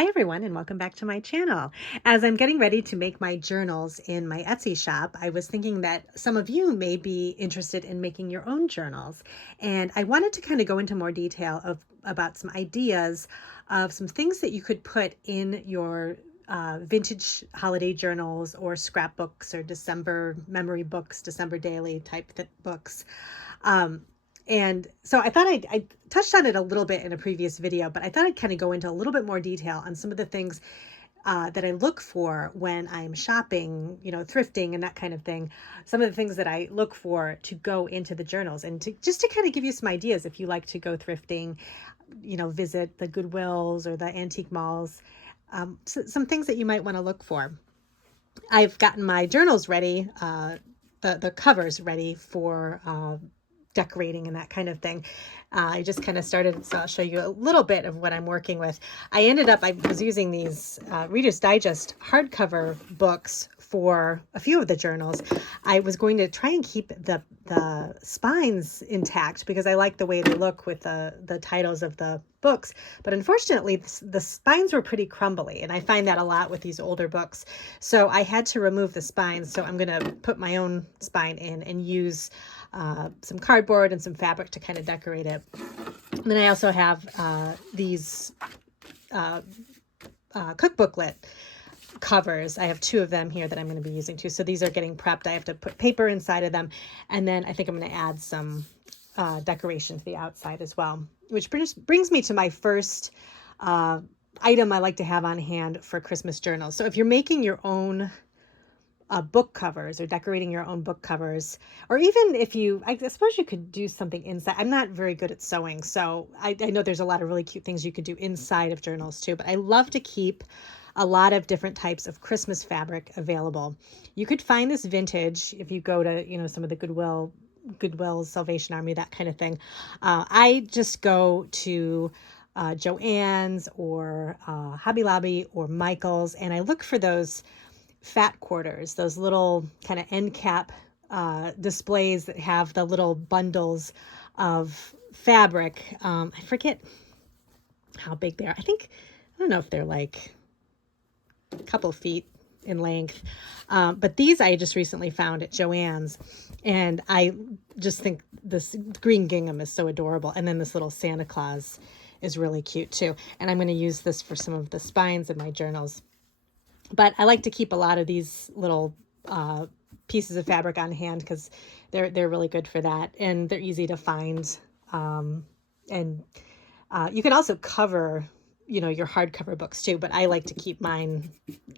Hi everyone and welcome back to my channel. As I'm getting ready to make my journals in my Etsy shop, I was thinking that some of you may be interested in making your own journals. And I wanted to kind of go into more detail about some ideas of some things that you could put in your vintage holiday journals or scrapbooks or December memory books, December daily type books. And so I thought I touched on it a little bit in a previous video, but I thought I'd kind of go into a little bit more detail on some of the things that I look for when I'm shopping, thrifting and that kind of thing. Some of the things that I look for to go into the journals and just to kind of give you some ideas if you like to go thrifting, visit the Goodwills or the antique malls, some things that you might want to look for. I've gotten my journals ready, the covers ready for decorating and that kind of thing. I just kind of started, so I'll show you a little bit of what I'm working with. I was using these Reader's Digest hardcover books for a few of the journals. I was going to try and keep the spines intact because I like the way they look with the titles of the books, but unfortunately the spines were pretty crumbly, and I find that a lot with these older books. So I had to remove the spines, so I'm going to put my own spine in and use some cardboard and some fabric to kind of decorate it. And then I also have these cookbooklet covers. I have two of them here that I'm going to be using too. So these are getting prepped. I have to put paper inside of them. And then I think I'm going to add some decoration to the outside as well, which brings me to my first item I like to have on hand for Christmas journals. So if you're making your own book covers or decorating your own book covers, or even if I suppose you could do something inside. I'm not very good at sewing, so I know there's a lot of really cute things you could do inside of journals too, but I love to keep a lot of different types of Christmas fabric available. You could find this vintage if you go to, some of the Goodwill's, Salvation Army, that kind of thing. I just go to Joann's or Hobby Lobby or Michael's, and I look for those fat quarters, those little kind of end cap displays that have the little bundles of fabric. I forget how big they are. I don't know if they're like a couple feet in length. But these I just recently found at Joann's, and I just think this green gingham is so adorable. And then this little Santa Claus is really cute too. And I'm going to use this for some of the spines in my journals. But I like to keep a lot of these little pieces of fabric on hand because they're really good for that, and they're easy to find. And you can also cover, your hardcover books too. But I like to keep mine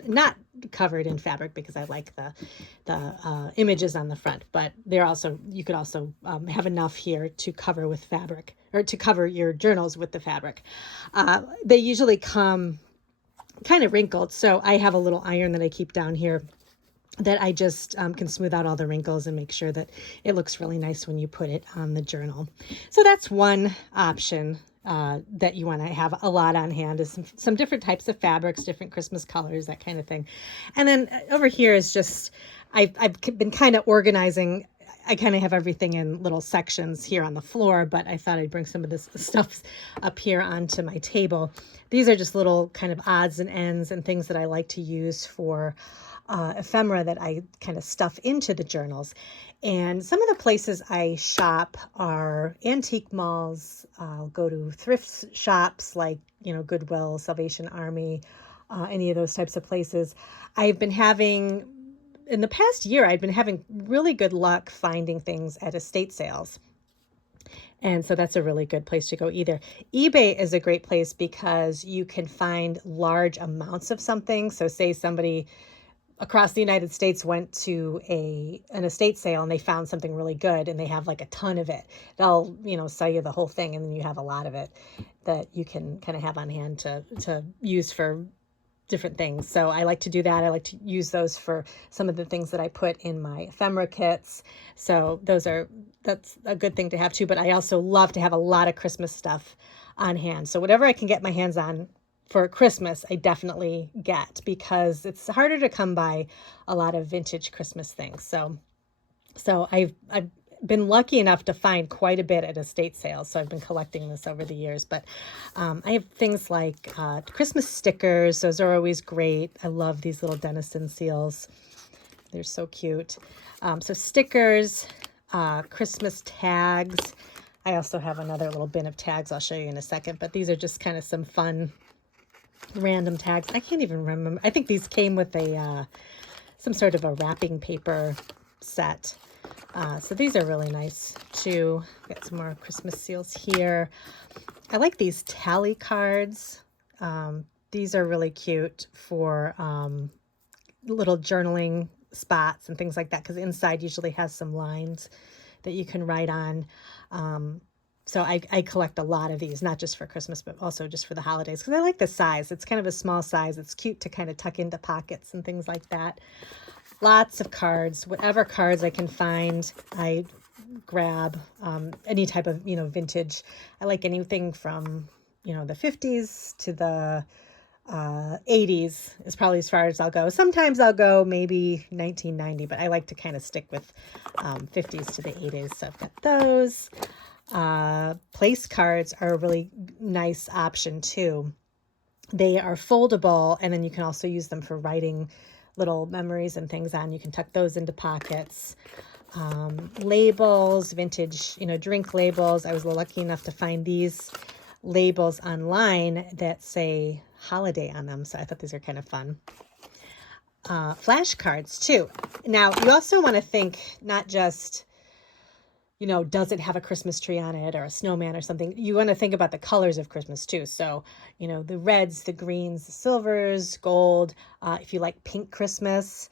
not covered in fabric because I like the images on the front. But you could also have enough here to cover with fabric, or to cover your journals with the fabric. They usually come kind of wrinkled, so I have a little iron that I keep down here that I just can smooth out all the wrinkles and make sure that it looks really nice when you put it on the journal. So that's one option that you want to have a lot on hand, is some different types of fabrics, different Christmas colors, that kind of thing. And then over here is just, I've been kind of organizing. I kind of have everything in little sections here on the floor, but I thought I'd bring some of this stuff up here onto my table. These are just little kind of odds and ends and things that I like to use for ephemera that I kind of stuff into the journals. And some of the places I shop are antique malls. I'll go to thrift shops like, Goodwill, Salvation Army, any of those types of places. In the past year, I've been having really good luck finding things at estate sales. And so that's a really good place to go either. eBay is a great place because you can find large amounts of something. So say somebody across the United States went to an estate sale and they found something really good and they have like a ton of it. They'll, sell you the whole thing, and then you have a lot of it that you can kind of have on hand to use for different things. So I like to do that. I like to use those for some of the things that I put in my ephemera kits. So that's a good thing to have too. But I also love to have a lot of Christmas stuff on hand. So whatever I can get my hands on for Christmas, I definitely get, because it's harder to come by a lot of vintage Christmas things. So I've been lucky enough to find quite a bit at estate sales, so I've been collecting this over the years. But I have things like Christmas stickers. Those are always great. I love these little Denison seals. They're so cute. So stickers, Christmas tags. I also have another little bin of tags I'll show you in a second, but these are just kind of some fun random tags. I can't even remember. I think these came with a some sort of a wrapping paper set. So these are really nice too. Got some more Christmas seals here. I like these tally cards. These are really cute for little journaling spots and things like that, because inside usually has some lines that you can write on. So I collect a lot of these, not just for Christmas, but also just for the holidays, because I like the size. It's kind of a small size. It's cute to kind of tuck into pockets and things like that. Lots of cards, whatever cards I can find, I grab. Any type of, vintage. I like anything from, the 50s to the 80s is probably as far as I'll go. Sometimes I'll go maybe 1990, but I like to kind of stick with 50s to the 80s. So I've got those. Place cards are a really nice option too. They are foldable, and then you can also use them for writing little memories and things on. You can tuck those into pockets. Labels, vintage, drink labels. I was lucky enough to find these labels online that say holiday on them, so I thought these are kind of fun. Flashcards too. Now you also want to think not just, does it have a Christmas tree on it or a snowman or something? You want to think about the colors of Christmas too. So, the reds, the greens, the silvers, gold. If you like pink Christmas,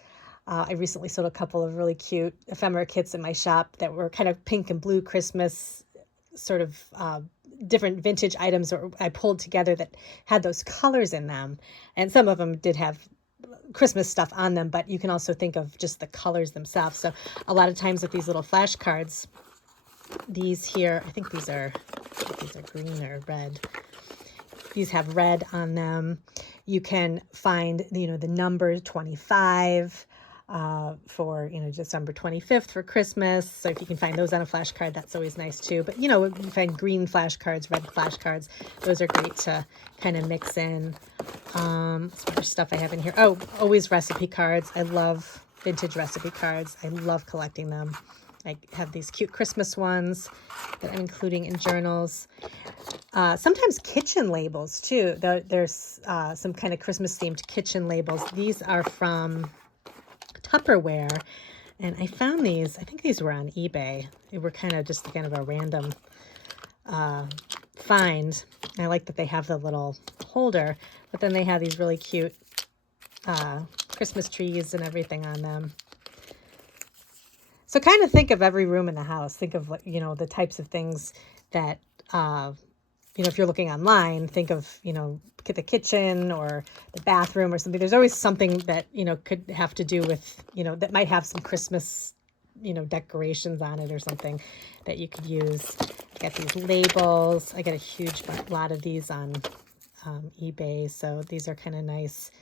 I recently sold a couple of really cute ephemera kits in my shop that were kind of pink and blue Christmas, sort of different vintage items or I pulled together that had those colors in them. And some of them did have Christmas stuff on them, but you can also think of just the colors themselves. So a lot of times with these little flashcards, these here, I think these are green or red. These have red on them. You can find, the number 25 for, December 25th for Christmas. So if you can find those on a flashcard, that's always nice too. But, you find green flashcards, red flashcards. Those are great to kind of mix in. Some other stuff I have in here. Oh, always recipe cards. I love vintage recipe cards. I love collecting them. I have these cute Christmas ones that I'm including in journals. Sometimes kitchen labels too. There's some kind of Christmas themed kitchen labels. These are from Tupperware, and I found these. I think these were on eBay. They were kind of a random find. I like that they have the little holder, but then they have these really cute Christmas trees and everything on them. So kind of think of every room in the house. Think of, the types of things that, if you're looking online, think of, the kitchen or the bathroom or something. There's always something that, could have to do with, that might have some Christmas, decorations on it or something that you could use. I got these labels. I got a huge lot of these on eBay. So these are kind of nice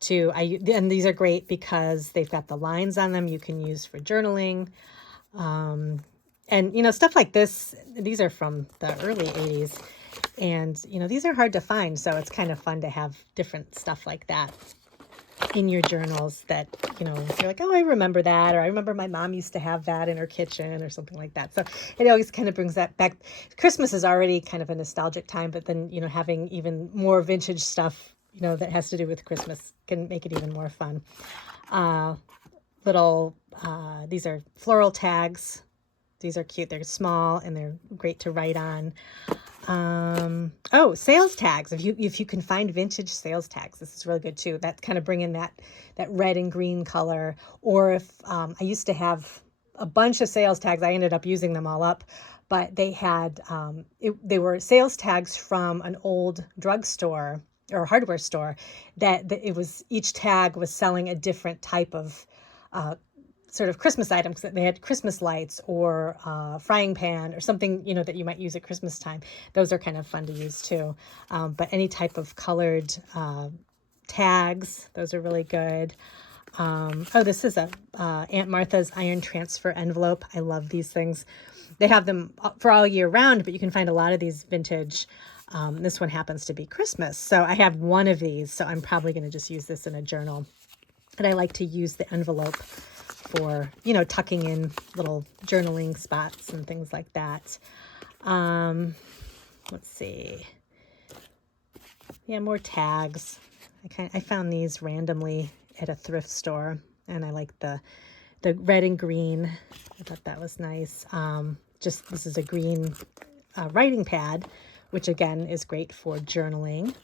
too. And these are great because they've got the lines on them you can use for journaling. And, stuff like this, these are from the early 80s. And, these are hard to find. So it's kind of fun to have different stuff like that in your journals that, you're like, oh, I remember that. Or I remember my mom used to have that in her kitchen or something like that. So it always kind of brings that back. Christmas is already kind of a nostalgic time, but then, having even more vintage stuff, that has to do with Christmas can make it even more fun. These are floral tags. These are cute. They're small and they're great to write on. Sales tags. If you can find vintage sales tags, this is really good too. That kind of bring in that red and green color. Or if I used to have a bunch of sales tags, I ended up using them all up. But they had they were sales tags from an old drugstore or hardware store that it was, each tag was selling a different type of sort of Christmas items. They had Christmas lights or frying pan or something, that you might use at Christmas time. Those are kind of fun to use too. But any type of colored tags, those are really good. Oh, this is a Aunt Martha's iron transfer envelope. I love these things. They have them for all year round, but you can find a lot of these vintage. This one happens to be Christmas. So I have one of these, so I'm probably going to just use this in a journal. And I like to use the envelope for, you know, tucking in little journaling spots and things like that. Let's see. Yeah, more tags. I found these randomly at a thrift store, and I like the red and green. I thought that was nice. Just this is a green writing pad, which again is great for journaling.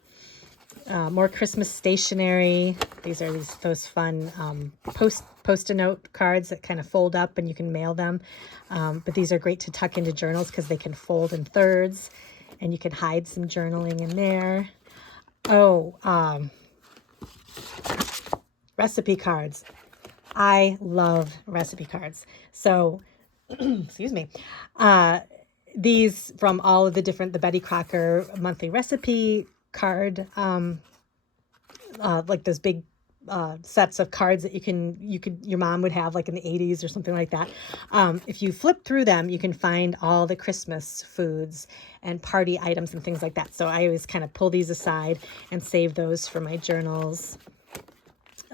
More Christmas stationery. These are those fun post-it note cards that kind of fold up and you can mail them. But these are great to tuck into journals because they can fold in thirds, and you can hide some journaling in there. Oh, recipe cards. I love recipe cards. So, excuse me. These from all of the Betty Crocker monthly recipe card, like those big sets of cards that your mom would have like in the 80s or something like that. If you flip through them, you can find all the Christmas foods and party items and things like that. So I always kind of pull these aside and save those for my journals.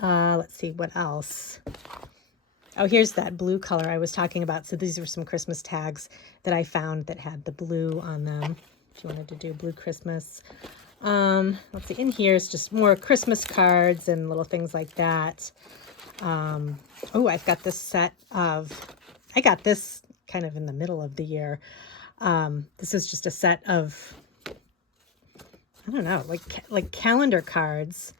Let's see what else. Oh, here's that blue color I was talking about. So these were some Christmas tags that I found that had the blue on them. If you wanted to do blue Christmas. Let's see, in here is just more Christmas cards and little things like that. Oh, I've got this set of, I got this kind of in the middle of the year. This is just a set of, I don't know, like calendar cards,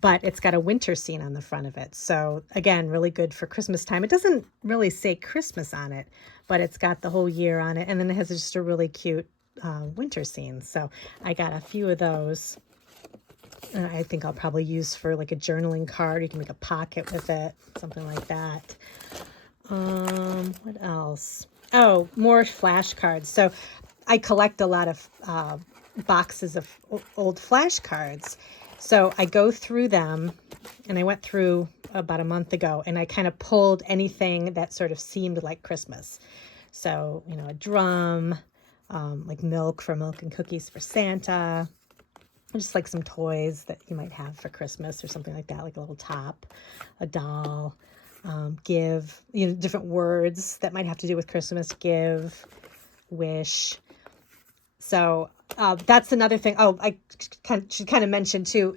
but it's got a winter scene on the front of it. So again, really good for Christmas time. It doesn't really say Christmas on it, but it's got the whole year on it. And then it has just a really cute winter scene. So I got a few of those. I think I'll probably use for like a journaling card. You can make a pocket with it, something like that. What else? Oh, more flashcards. So I collect a lot of boxes of old flashcards. So I go through them, and I went through about a month ago, and I kind of pulled anything that sort of seemed like Christmas. So, you know, a drum, like milk and cookies for Santa, just like some toys that you might have for Christmas or something like that, like a little top, a doll, give, you know, different words that might have to do with Christmas, give, wish. So that's another thing. Oh, I should kind of mention too,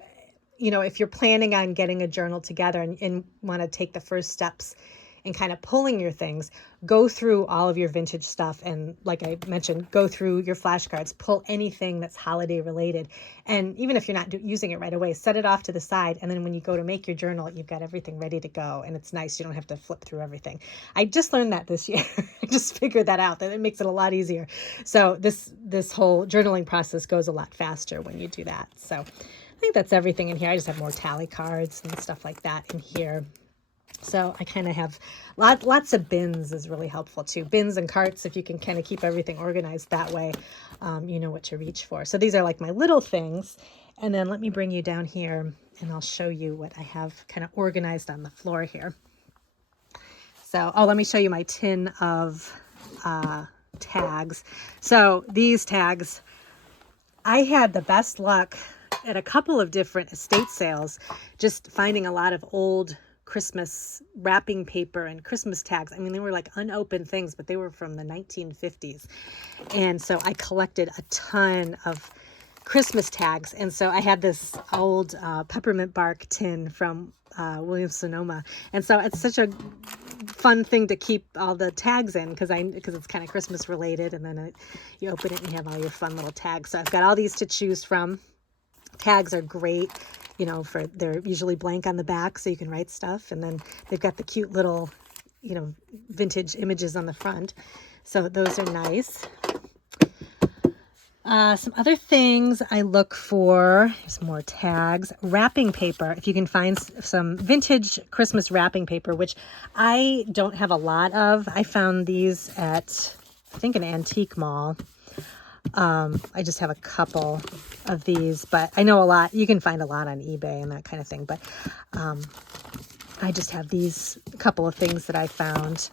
you know, if you're planning on getting a journal together and want to take the first steps in kind of pulling your things, go through all of your vintage stuff. And like I mentioned, go through your flashcards, pull anything that's holiday related. And even if you're not using it right away, set it off to the side. And then when you go to make your journal, you've got everything ready to go. And it's nice. You don't have to flip through everything. I just learned that this year. I just figured that out, that it makes it a lot easier. So this whole journaling process goes a lot faster when you do that. So I think that's everything in here. I just have more tally cards and stuff like that in here. So I kind of have lots of bins is really helpful too. Bins and carts, if you can kind of keep everything organized that way, you know what to reach for. So these are like my little things. And then let me bring you down here and I'll show you what I have kind of organized on the floor here. So, let me show you my tin of tags. So these tags, I had the best luck at a couple of different estate sales, just finding a lot of old Christmas wrapping paper and Christmas tags. I mean, they were like unopened things, but they were from the 1950s. And so I collected a ton of Christmas tags. And so I had this old peppermint bark tin from Williams-Sonoma. And so it's such a fun thing to keep all the tags in because it's kind of Christmas related. And then you open it and you have all your fun little tags. So I've got all these to choose from. Tags are great. You know, they're usually blank on the back so you can write stuff. And then they've got the cute little, you know, vintage images on the front. So those are nice. Some other things I look for, here's more tags, wrapping paper. If you can find some vintage Christmas wrapping paper, which I don't have a lot of. I found these at, I think, an antique mall. I just have a couple of these, but I know a lot. You can find a lot on eBay and that kind of thing. But I just have these couple of things that I found.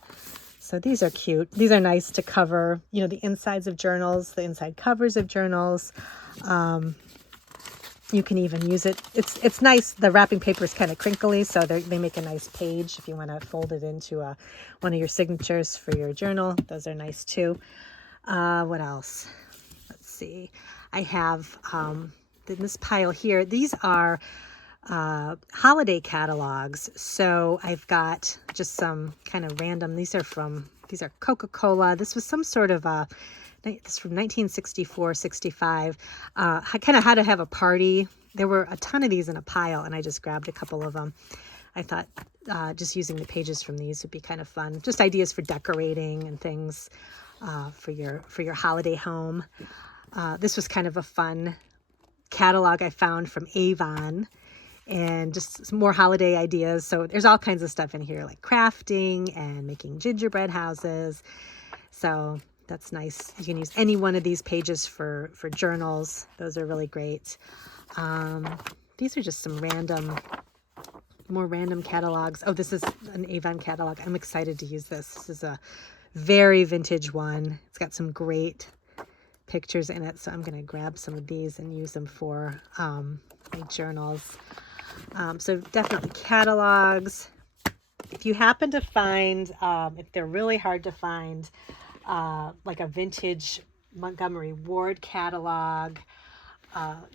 So these are cute. These are nice to cover, you know, the insides of journals, the inside covers of journals. You can even use it. It's nice. The wrapping paper is kind of crinkly, so they make a nice page if you want to fold it into one of your signatures for your journal. Those are nice too. What else? Let's see. I have in this pile here, these are holiday catalogs. So I've got just some kind of random, these are Coca-Cola. This was some sort of this from 1964, 65, kind of how to have a party. There were a ton of these in a pile, and I just grabbed a couple of them. I thought just using the pages from these would be kind of fun. Just ideas for decorating and things for your holiday home. This was kind of a fun catalog I found from Avon, and just some more holiday ideas. So there's all kinds of stuff in here, like crafting and making gingerbread houses. So that's nice. You can use any one of these pages for journals. Those are really great. These are just some more random catalogs. Oh, this is an Avon catalog. I'm excited to use this. This is a very vintage one. It's got some great pictures in it. So I'm going to grab some of these and use them for my journals. So definitely catalogs. If you happen to find, if they're really hard to find, like a vintage Montgomery Ward catalog,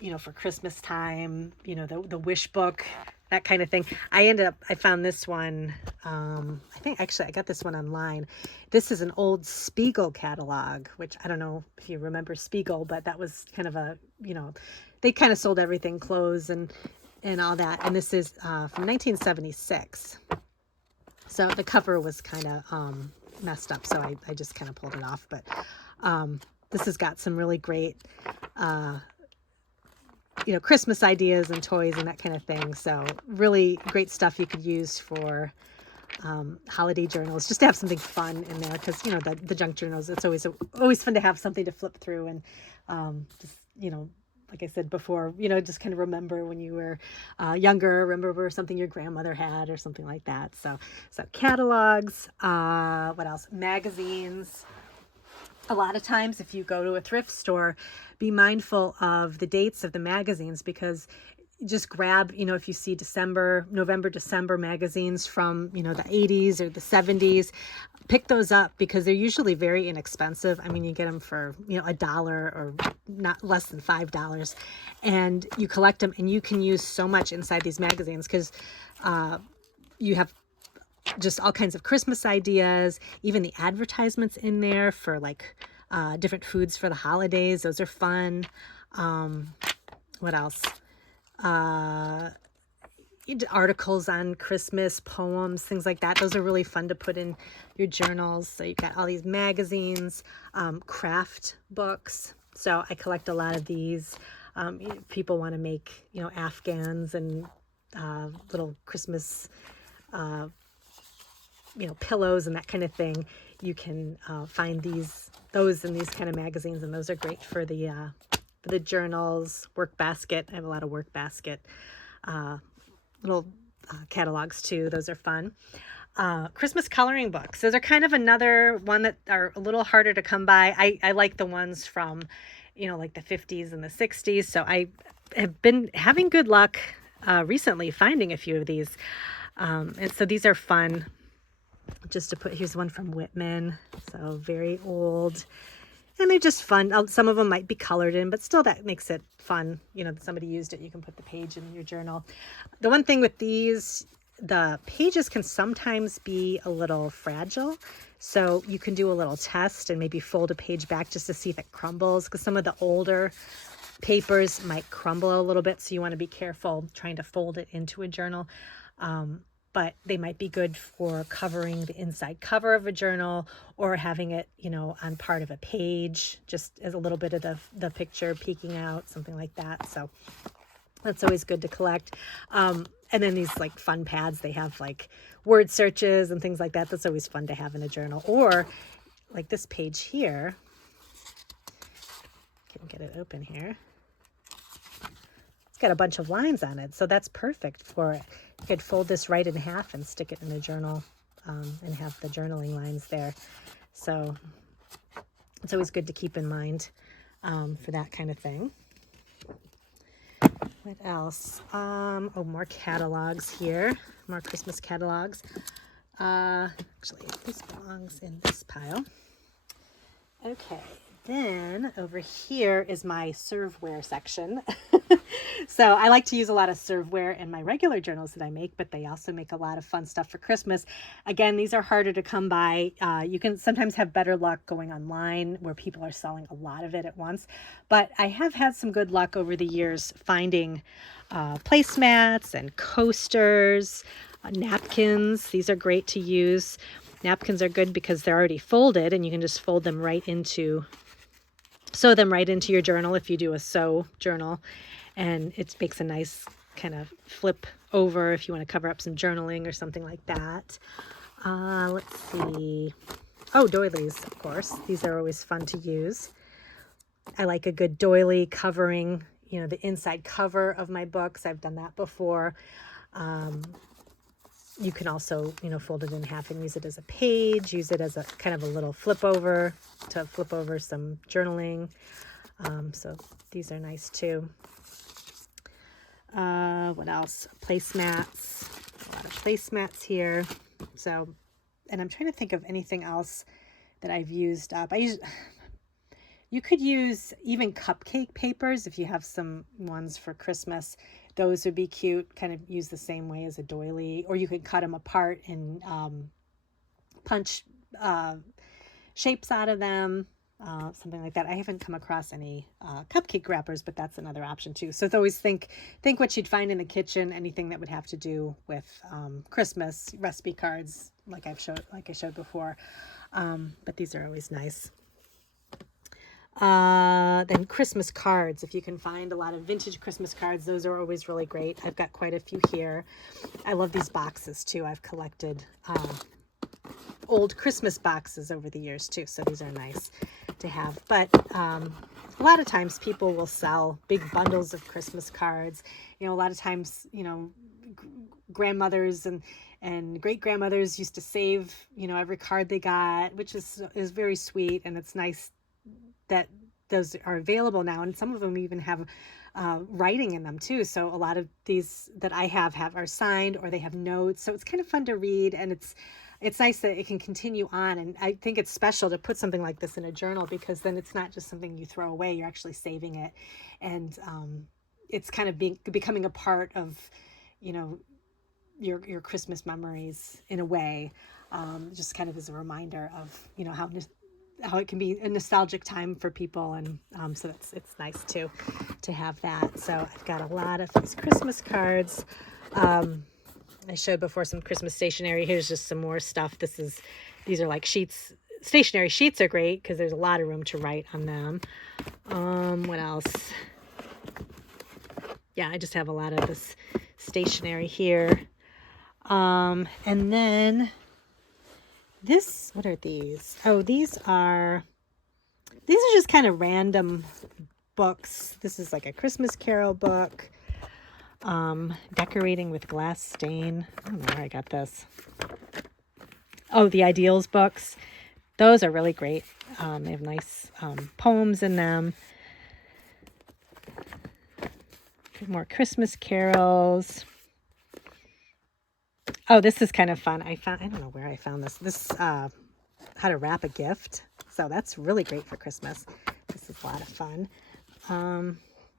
you know, for Christmas time, you know, the wish book, that kind of thing. I found this one, I think actually I got this one online. This is an old Spiegel catalog, which I don't know if you remember Spiegel, but that was kind of a, you know, they kind of sold everything, clothes and all that. And this is from 1976. So the cover was kind of messed up, so I just kind of pulled it off. But this has got some really great, you know, Christmas ideas and toys and that kind of thing. So really great stuff you could use for holiday journals, just to have something fun in there, because, you know, the junk journals, it's always fun to have something to flip through and just, you know, like I said before, you know, just kind of remember when you were younger, remember something your grandmother had or something like that. So catalogs, what else? Magazines. A lot of times if you go to a thrift store, be mindful of the dates of the magazines, because just grab, you know, if you see November, December magazines from, you know, the 80s or the 70s, pick those up, because they're usually very inexpensive. I mean, you get them for, you know, $1 or not less than $5, and you collect them, and you can use so much inside these magazines, because you have just all kinds of Christmas ideas, even the advertisements in there for like different foods for the holidays. Those are fun. What else? Articles on Christmas, poems, things like that. Those are really fun to put in your journals. So you've got all these magazines, craft books. So I collect a lot of these. People want to make, you know, Afghans and little Christmas, you know, pillows and that kind of thing. You can find those in these kind of magazines, and those are great for the journals. Work basket. I have a lot of work basket little catalogs too. Those are fun. Christmas coloring books. Those are kind of another one that are a little harder to come by. I like the ones from, you know, like the 50s and the 60s. So I have been having good luck recently finding a few of these. And so these are fun. Just to put, here's one from Whitman. So very old. And they're just fun. Some of them might be colored in, but still that makes it fun. You know, somebody used it. You can put the page in your journal. The one thing with these, the pages can sometimes be a little fragile. So you can do a little test and maybe fold a page back just to see if it crumbles, because some of the older papers might crumble a little bit. So you want to be careful trying to fold it into a journal. But they might be good for covering the inside cover of a journal, or having it, you know, on part of a page, just as a little bit of the picture peeking out, something like that. So that's always good to collect. And then these like fun pads, they have like word searches and things like that. That's always fun to have in a journal. Or like this page here, can get it open here. it's got a bunch of lines on it, so that's perfect for it. You could fold this right in half and stick it in a journal, and have the journaling lines there. So it's always good to keep in mind for that kind of thing. What else? Oh, more catalogs here. More Christmas catalogs. Actually, this belongs in this pile. Okay, then over here is my serveware section. So I like to use a lot of serveware in my regular journals that I make, but they also make a lot of fun stuff for Christmas. Again, these are harder to come by. You can sometimes have better luck going online where people are selling a lot of it at once. But I have had some good luck over the years finding placemats and coasters, napkins. These are great to use. Napkins are good because they're already folded and you can just sew them right into your journal if you do a sew journal. And it makes a nice kind of flip over if you want to cover up some journaling or something like that. Let's see. Oh, doilies, of course. These are always fun to use. I like a good doily covering, the inside cover of my books. I've done that before. You can also, fold it in half and use it as a page, use it as a kind of a little flip over to flip over some journaling. So these are nice too. What else? Placemats. A lot of placemats here. So, and I'm trying to think of anything else that I've used up. You could use even cupcake papers if you have some ones for Christmas. Those would be cute, kind of use the same way as a doily. Or you could cut them apart and punch shapes out of them, something like that. I haven't come across any cupcake wrappers, but that's another option too. So it's always think what you'd find in the kitchen, anything that would have to do with Christmas, recipe cards, like I showed before. But these are always nice. Then Christmas cards. If you can find a lot of vintage Christmas cards, those are always really great. I've got quite a few here. I love these boxes too. I've collected old Christmas boxes over the years too, so these are nice to have. But a lot of times people will sell big bundles of Christmas cards. A lot of times, grandmothers and great grandmothers used to save, every card they got, which is very sweet, and it's nice that those are available now, and some of them even have writing in them too. So a lot of these that I have are signed, or they have notes. So it's kind of fun to read, and it's nice that it can continue on. And I think it's special to put something like this in a journal, because then it's not just something you throw away. You're actually saving it, and it's kind of becoming a part of, your Christmas memories in a way, just kind of as a reminder of, how it can be a nostalgic time for people. And so it's nice to have that. So I've got a lot of these Christmas cards. I showed before some Christmas stationery. Here's just some more stuff. These are like sheets. Stationery sheets are great because there's a lot of room to write on them. What else? Yeah, I just have a lot of this stationery here. And then what are these? Oh, these are just kind of random books. This is like a Christmas Carol book. Decorating with glass stain. I don't know where I got this. Oh, the Ideals books. Those are really great. They have nice poems in them. More Christmas carols. Oh, this is kind of fun. I don't know where I found this. This how to wrap a gift. So that's really great for Christmas. This is a lot of fun.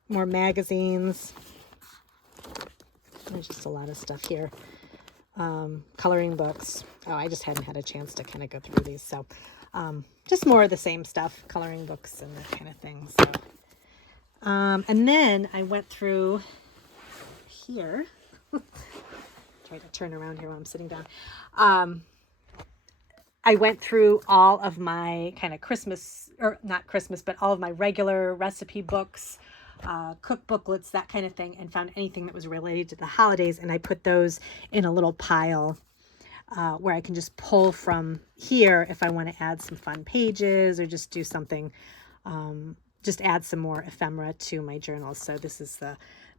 More magazines. There's just a lot of stuff here. Coloring books. Oh, I just hadn't had a chance to kind of go through these. So just more of the same stuff, coloring books and that kind of thing. So, and then I went through here. Try to turn around here while I'm sitting down. I went through all of my kind of Christmas, or not Christmas, but all of my regular recipe books, cookbooklets, that kind of thing, and found anything that was related to the holidays, and I put those in a little pile where I can just pull from here if I want to add some fun pages or just do something, just add some more ephemera to my journals. So this is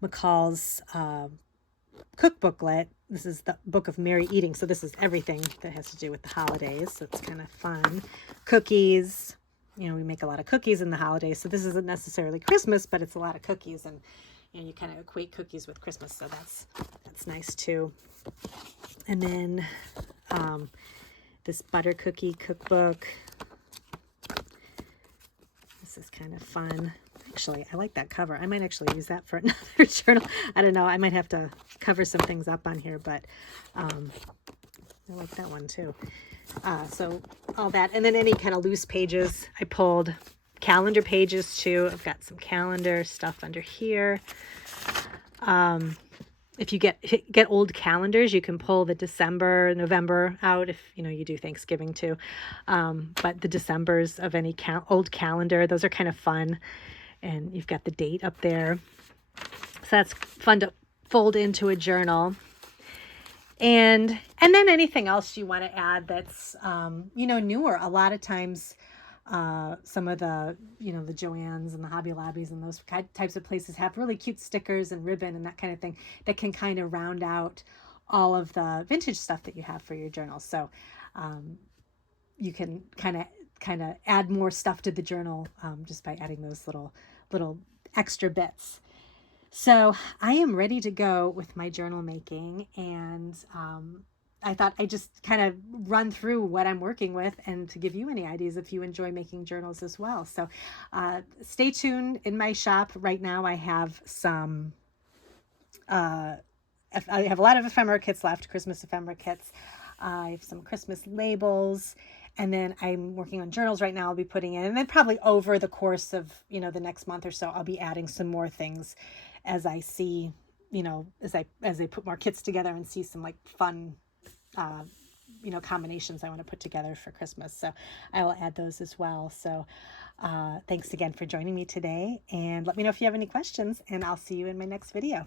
McCall's cookbooklet. This is the Book of Merry Eating. So this is everything that has to do with the holidays. So it's kind of fun. Cookies. You know, we make a lot of cookies in the holidays. So this isn't necessarily Christmas, but it's a lot of cookies. And you know, you kind of equate cookies with Christmas. So that's nice too. And then this butter cookie cookbook. This is kind of fun. Actually, I like that cover. I might actually use that for another journal. I don't know. I might have to cover some things up on here, but I like that one too. So all that. And then any kind of loose pages. I pulled calendar pages too. I've got some calendar stuff under here. If you get old calendars, you can pull the December, November out if, you know, you do Thanksgiving too. But the Decembers of any old calendar, those are kind of fun. And you've got the date up there. So that's fun to fold into a journal. And then anything else you want to add that's, you know, newer. A lot of times, some of the, you know, the Joann's and the Hobby Lobbies and those types of places have really cute stickers and ribbon and that kind of thing that can kind of round out all of the vintage stuff that you have for your journal. So you can kind of add more stuff to the journal just by adding those little extra bits. So I am ready to go with my journal making, and I thought I'd just kind of run through what I'm working with and to give you any ideas if you enjoy making journals as well. So stay tuned. In my shop right now, I have some, I have a lot of ephemera kits left, Christmas ephemera kits. I have some Christmas labels, and then I'm working on journals right now I'll be putting in, and then probably over the course of, you know, the next month or so, I'll be adding some more things as I see, you know, as I put more kits together and see some like fun, you know, combinations I want to put together for Christmas. So I will add those as well. So thanks again for joining me today, and let me know if you have any questions, and I'll see you in my next video.